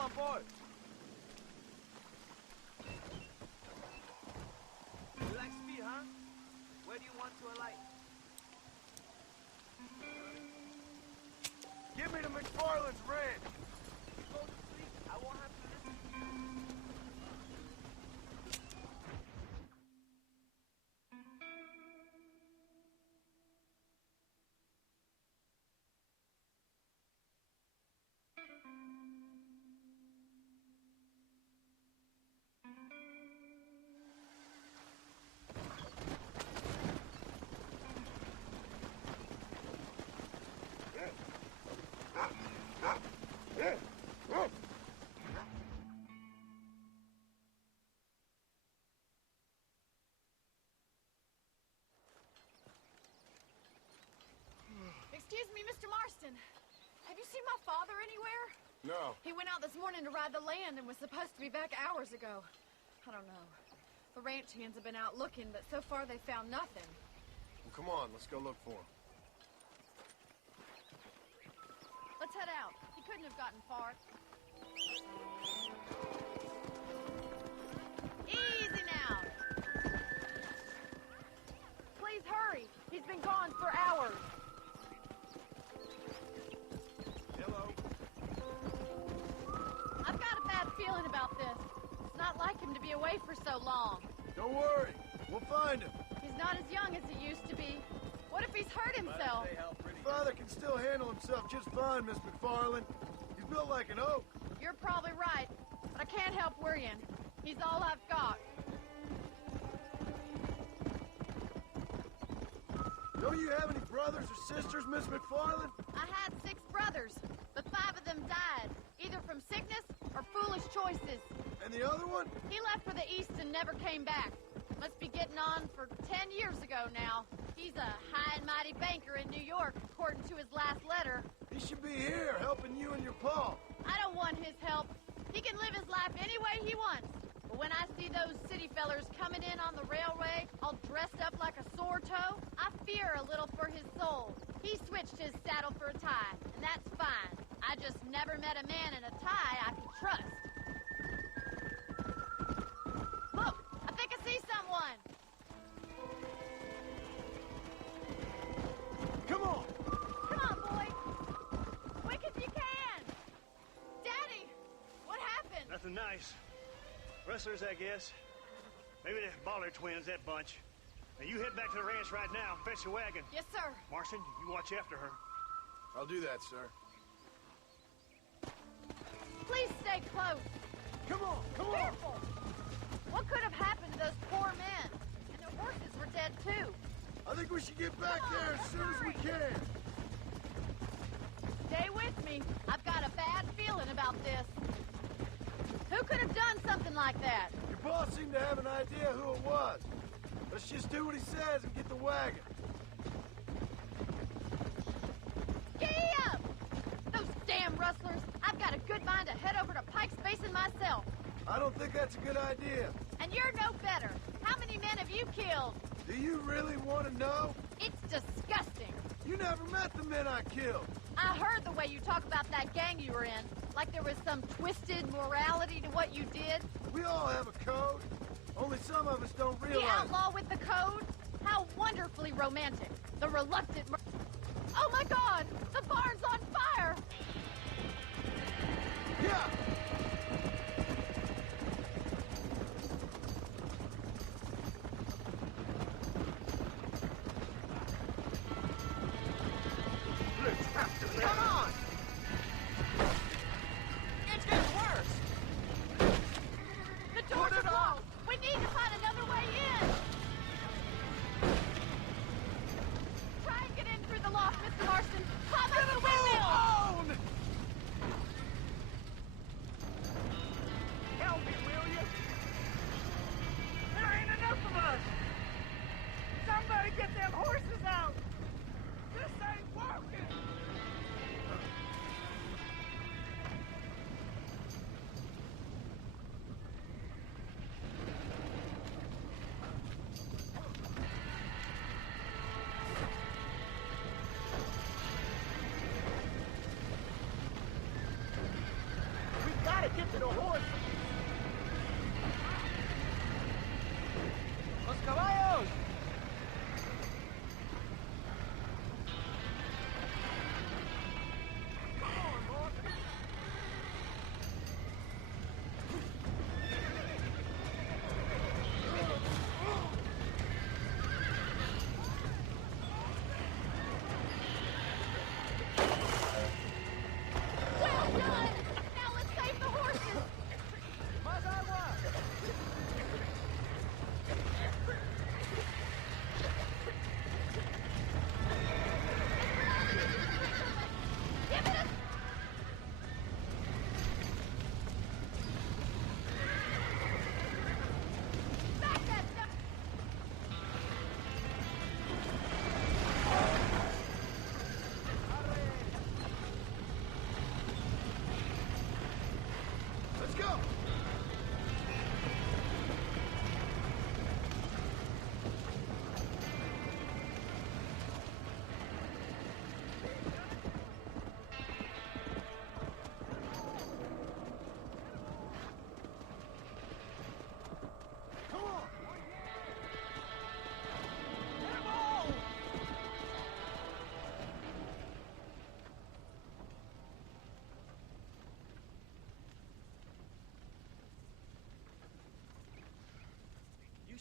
on board. You like speed, huh? Where do you want to alight? Give me the McFarland's ranch. If you go to sleep, I won't have to listen to you. Excuse me, Mr. Marston. Have you seen my father anywhere? No. He went out this morning to ride the land and was supposed to be back hours ago. I don't know. The ranch hands have been out looking, but so far they found nothing. Well, come on, let's go look for him. Let's head out. He couldn't have gotten far. Easy now. Please hurry. He's been gone for hours. Hello. I've got a bad feeling about this. It's not like him to be away for so long. Don't worry, we'll find him. He's not as young as he used to be. What if he's hurt himself? Father can still handle himself just fine, Miss McFarland. He's built like an oak. You're probably right, but I can't help worrying. He's all I've got. Don't you have any brothers or sisters, Miss McFarland? I had 6 brothers, but 5 of them died, either from sickness or foolish choices. And the other one? He left for the east and never came back. Must be getting on for 10 years ago now. He's a high and mighty banker in New York, according to his last letter. He should be here, helping you and your pa. I don't want his help. He can live his life any way he wants. But when I see those city fellers coming in on the railway, all dressed up like a sore toe, I fear a little for his soul. He switched his saddle for a tie, and that's fine. I just never met a man in a tie I could trust. Look, I think I see someone. Come on! Come on, boy. Quick as you can. Daddy, what happened? Nothing nice. Rustlers, I guess. Maybe the Baller twins, that bunch. Now you head back to the ranch right now and fetch the wagon. Yes, sir. Marston, you watch after her. I'll do that, sir. Please stay close. Come on, come on! Careful. What could have happened to those poor men? And their horses were dead, too. I think we should get back there as soon as we can. Stay with me. I've got a bad feeling about this. Who could have done something like that? Your boss seemed to have an idea who it was. Let's just do what he says and get the wagon. Giddy up! Those damn rustlers. I've got a good mind to head over to Pike's Basin myself. I don't think that's a good idea. And you're no better. How many men have you killed? Do you really want to know? It's disgusting. You never met the men I killed. I heard the way you talk about that gang you were in. Like there was some twisted morality to what you did. We all have a code. Only some of us don't realize. The outlaw with the code? How wonderfully romantic. The reluctant Oh my God! The barn's on fire! Yeah! Come on! It's getting worse! The doors are closed! We need to find another way in! Try and get in through the loft, Mr. Marston! Climb up the windmill! Help me, will you? There ain't enough of us! Somebody get them horses out! This ain't working!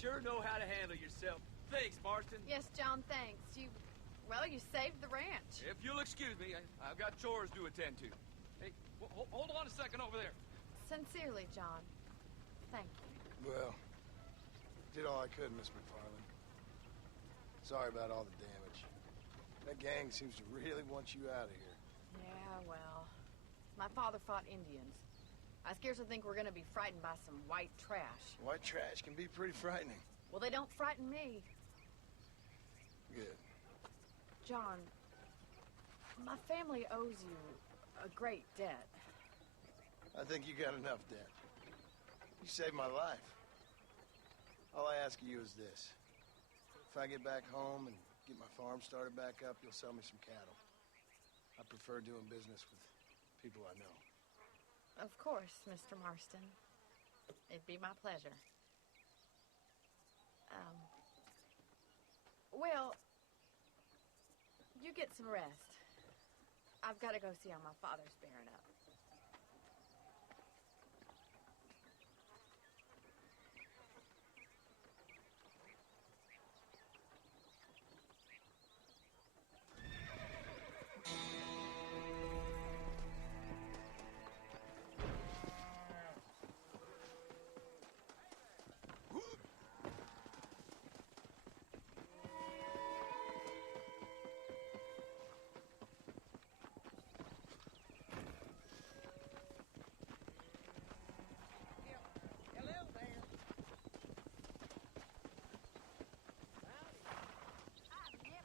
sure know how to handle yourself. Thanks, Marston. Yes, John, thanks. Well, you saved the ranch. If you'll excuse me, I've got chores to attend to. Hey, hold on a second over there. Sincerely, John. Thank you. Well, did all I could, Miss McFarland. Sorry about all the damage. That gang seems to really want you out of here. Yeah, well, my father fought Indians. I scarcely think we're gonna be frightened by some white trash. White trash can be pretty frightening. Well, they don't frighten me. Good. John, my family owes you a great debt. I think you got enough debt. You saved my life. All I ask of you is this. If I get back home and get my farm started back up, you'll sell me some cattle. I prefer doing business with people I know. Of course, Mr. Marston. It'd be my pleasure. Well, you get some rest. I've got to go see how my father's bearing up.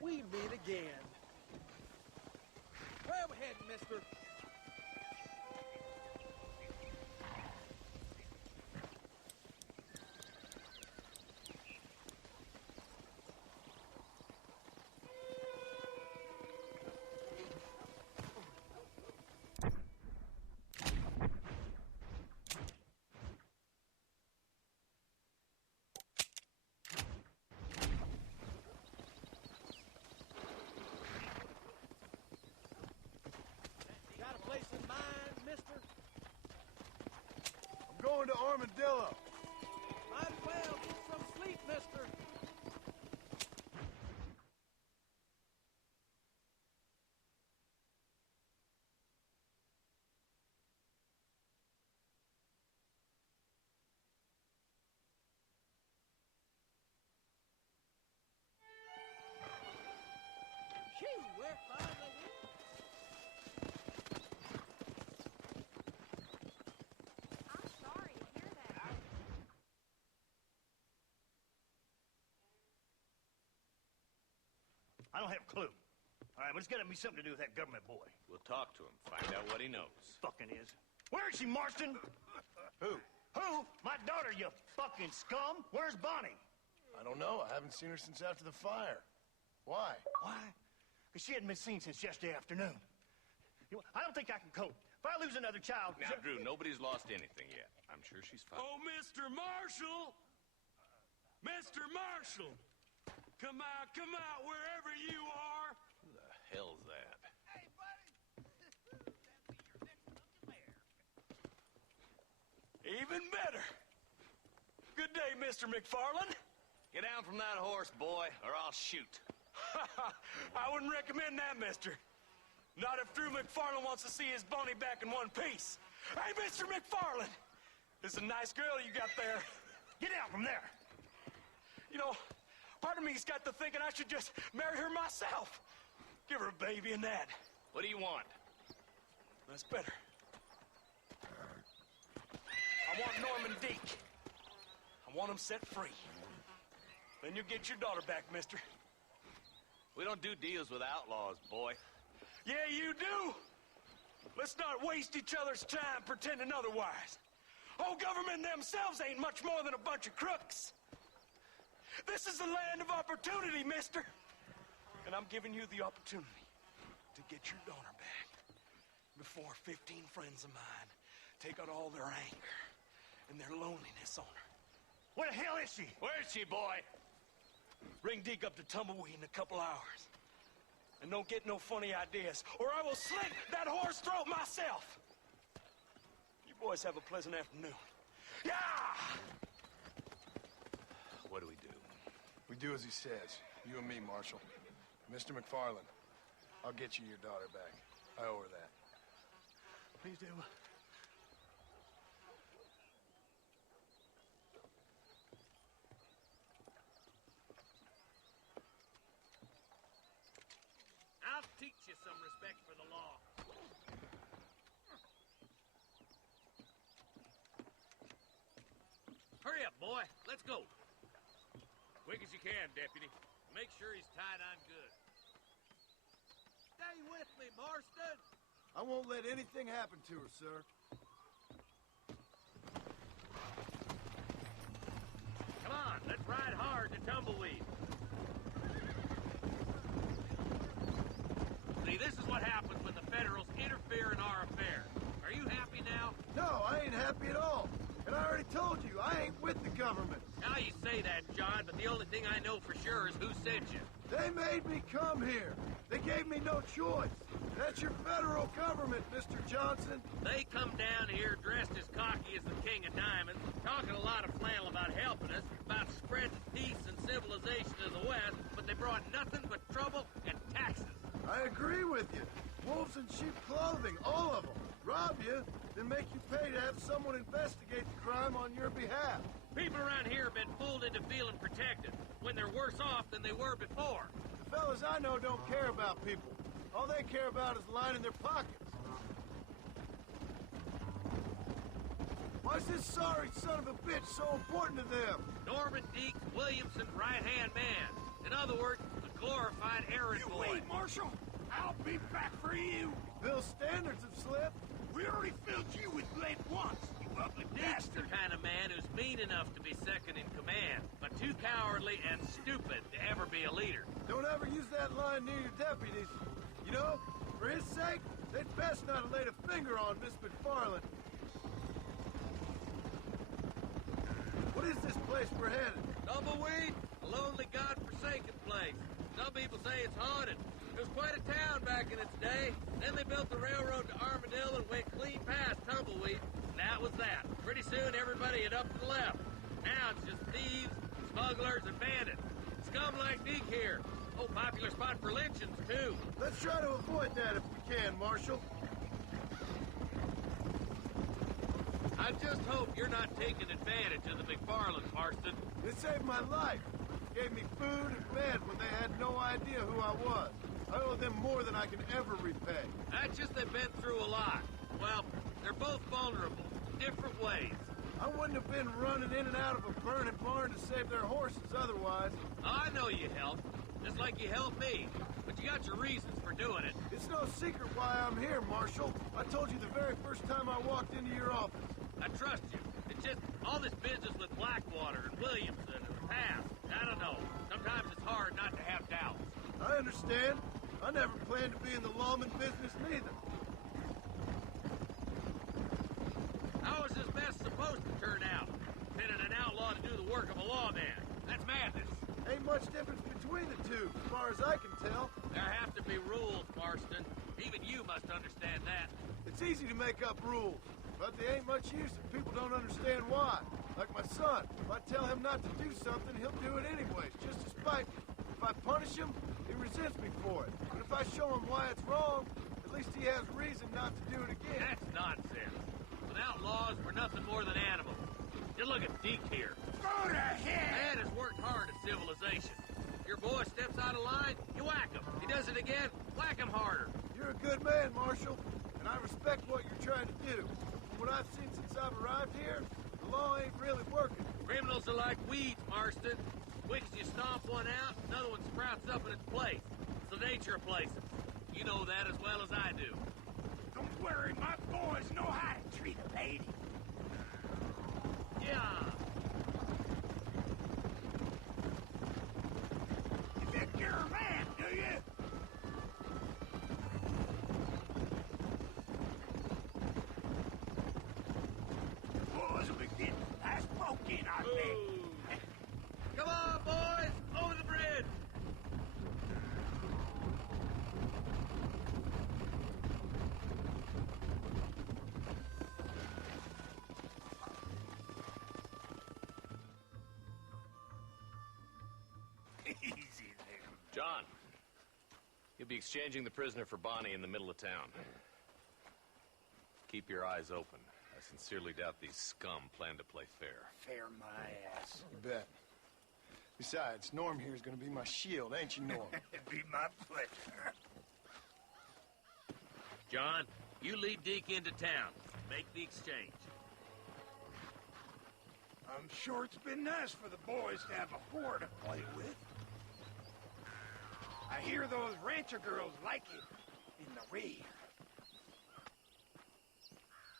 We meet again. Where are we heading, mister? Place in mind, mister? I'm going to Armadillo. Might as well get some sleep, mister. Gee, we're finally here. I'm sorry to hear that. I don't have a clue. All right, but it's got to be something to do with that government boy. We'll talk to him, find out what he knows. Fucking is. Where is she, Marston? Who? Who? My daughter, you fucking scum. Where's Bonnie? I don't know. I haven't seen her since after the fire. Why? Why? Because she hadn't been seen since yesterday afternoon. I don't think I can cope. If I lose another child... Now, Drew, nobody's lost anything yet. I'm sure she's fine. Oh, Mr. Marshall! Mr. Marshall! Come out, wherever you are! Who the hell's that? Hey, buddy! That'll be your next mayor. Even better! Good day, Mr. McFarland. Get down from that horse, boy, or I'll shoot. I wouldn't recommend that, mister. Not if Drew McFarland wants to see his Bonnie back in one piece. Hey, Mr. McFarland! This is a nice girl you got there. Get out from there! You know, part of me's got to thinking I should just marry her myself. Give her a baby and that. What do you want? That's better. I want Norman Deke. I want him set free. Then you get your daughter back, mister. We don't do deals with outlaws, boy. Yeah, you do. Let's not waste each other's time pretending otherwise. Oh, government themselves ain't much more than a bunch of crooks. This is the land of opportunity, mister. And I'm giving you the opportunity to get your daughter back before 15 friends of mine take out all their anger and their loneliness on her. Where the hell is she? Where is she, boy? Bring Deke up to Tumbleweed in a couple hours. And don't get no funny ideas, or I will slit that horse throat myself. You boys have a pleasant afternoon. Yeah! What do do as he says. You and me, Marshal. Mr. McFarland, I'll get you your daughter back. I owe her that. Please do. I'll teach you some respect for the law. Hurry up, boy. Let's go. Quick as you can, Deputy. Make sure he's tied on good. Stay with me, Marston. I won't let anything happen to her, sir. Come on, let's ride hard to Tumbleweed. See, this is what happens when the Federals interfere in our affair. Are you happy now? No, I ain't happy at all. And I already told you, I ain't with the government. Now you say that, John, but the only thing I know for sure is who sent you. They made me come here. They gave me no choice. That's your federal government, Mr. Johnson. They come down here dressed as cocky as the King of Diamonds, talking a lot of flannel about helping us, about spreading peace and civilization to the West, but they brought nothing but trouble and taxes. I agree with you. Wolves in sheep clothing, all of them. Rob you, then make you pay to have someone investigate the crime on your behalf. People around here have been fooled into feeling protected, when they're worse off than they were before. The fellas I know don't care about people. All they care about is lining their pockets. Why's this sorry son of a bitch so important to them? Norman Deeks Williamson's right-hand man. In other words, a glorified errand boy. You wait, Marshal. I'll be back for you. Bill's standards have slipped. We already filled you with lead once, you ugly Deeks the bastard. kind of man who's mean enough to be second in command, but too cowardly and stupid to ever be a leader. Don't ever use that line near your deputies. You know, for his sake, they'd best not have laid a finger on Miss McFarland. What is this place we're headed? Tumbleweed, a lonely, god-forsaken place. Some people say it's haunted. It was quite a town back in its day. Then they built the railroad to Armadillo and went clean past Tumbleweed. And that was that. Pretty soon, everybody had up and left. Now it's just thieves, smugglers, and bandits. Scum like Deke here. Oh, popular spot for lynchings, too. Let's try to avoid that if we can, Marshal. I just hope you're not taking advantage of the McFarlands, Marston. It saved my life. Gave me food and bed when they had no idea who I was. I owe them more than I can ever repay. That's just they've been through a lot. Well, they're both vulnerable, different ways. I wouldn't have been running in and out of a burning barn to save their horses otherwise. I know you helped, just like you helped me. But you got your reasons for doing it. It's no secret why I'm here, Marshal. I told you the very first time I walked into your office. I trust you. It's just all this business with Blackwater and Williamson and the past. I don't know. Sometimes it's hard not to have doubts. I understand. I never planned to be in the lawman business neither. How is this mess supposed to turn out? Sending an outlaw to do the work of a lawman. That's madness. Ain't much difference between the two, as far as I can tell. There have to be rules, Marston. Even you must understand that. It's easy to make up rules, but they ain't much use if people don't understand why. Like my son, if I tell him not to do something, he'll do it anyways, just to spite me. If I punish him, he resents me for it. But if I show him why it's wrong, at least he has reason not to do it again. That's nonsense. With outlaws, we're nothing more than animals. Just look at Deke here. Go to hell! Man has worked hard at civilization. Your boy steps out of line, you whack him. He does it again, whack him harder. You're a good man, Marshal, and I respect what you're trying to do. From what I've seen since I've arrived here, the law ain't really working. Criminals are like weeds, Marston. Quick as you stomp one out, another one sprouts up in its place. It's the nature of places. You know that as well as I do. Don't worry, my boys know how to treat a lady. Yeah. You think you're a man, do you? Boys will be getting last broke in, I think. Come on, boys! Over the bridge! John, you'll be exchanging the prisoner for Bonnie in the middle of town. Keep your eyes open. I sincerely doubt these scum plan to play fair. Fair my ass. You bet. Besides, Norm here's gonna be my shield, ain't you, Norm? It'd be my pleasure. John, you lead Deke into town. Make the exchange. I'm sure it's been nice for the boys to have a whore to play with. I hear those rancher girls like it in the rear.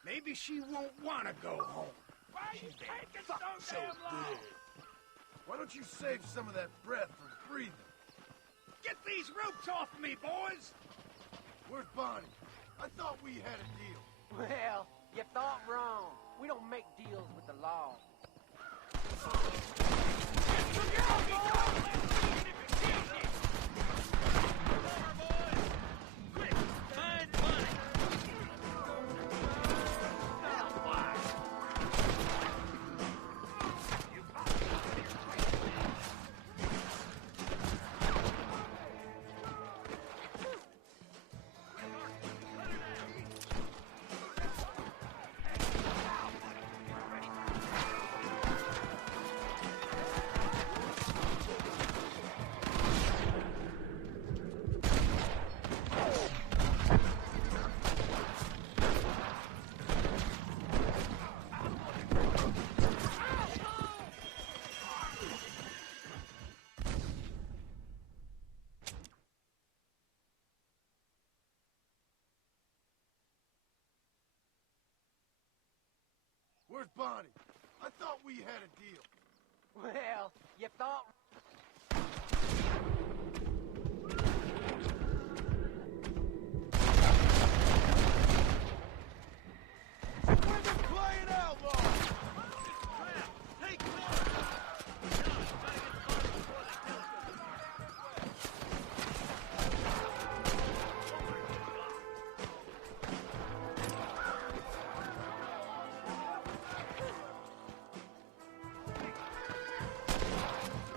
Maybe she won't want to go home. Why you taking so damn long? Why don't you save some of that breath for breathing? Get these ropes off of me, boys! Where's Bonnie? I thought we had a deal. Well, you thought wrong. We don't make deals with the law. Where's Bonnie? I thought we had a deal. Well, you thought... We're just playing outlaw! Take cover! John, try to get Bonnie before they kill her.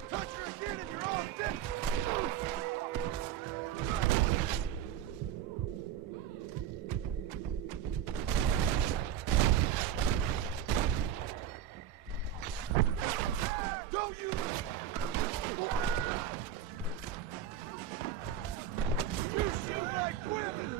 Touch her again and you're all dead! Don't you... You shoot like women!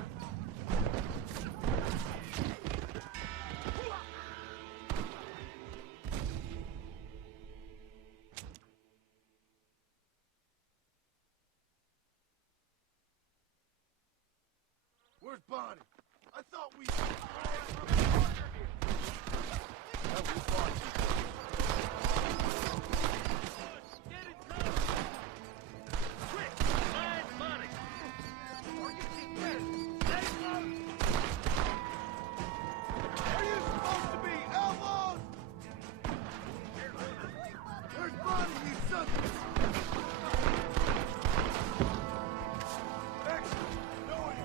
Where's Bonnie? I thought we... That was far too Get in cover! Quick! Find Bonnie! Stay close! Are you supposed to be outlaws? Where's Bonnie, you son of a... Excellent. No one.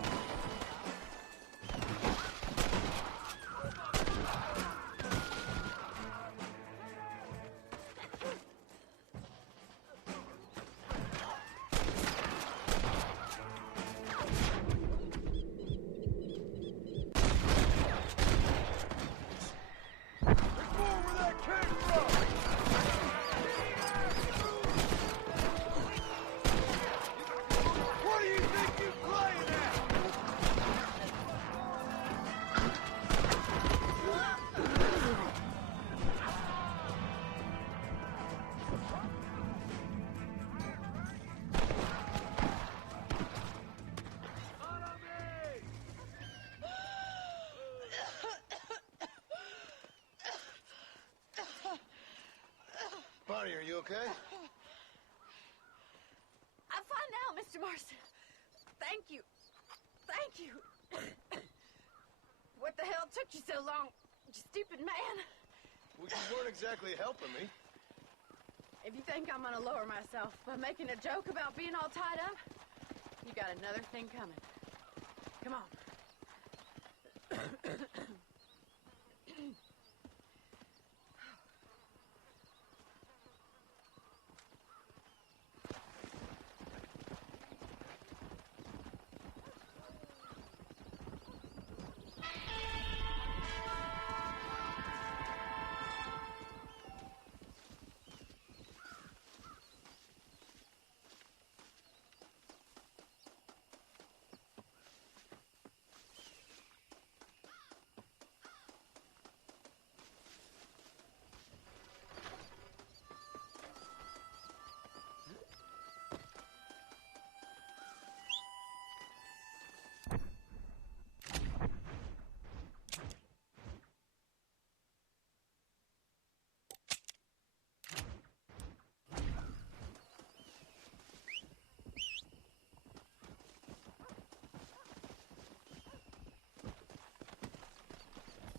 There's more where that came from! What do you think you're playing at? Bonnie, are you okay? I'm fine now, Mr. Marston. Thank you. Thank you. What the hell took you so long, you stupid man? Well, you weren't exactly helping me. If you think I'm gonna lower myself by making a joke about being all tied up, you got another thing coming. Come on.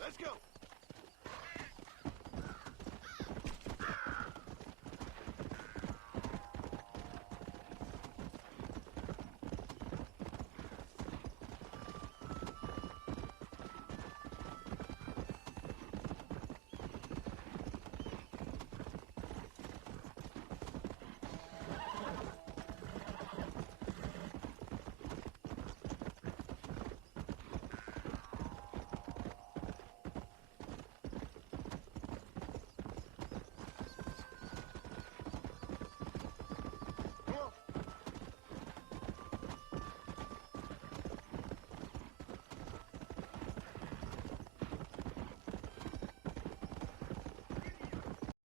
Let's go.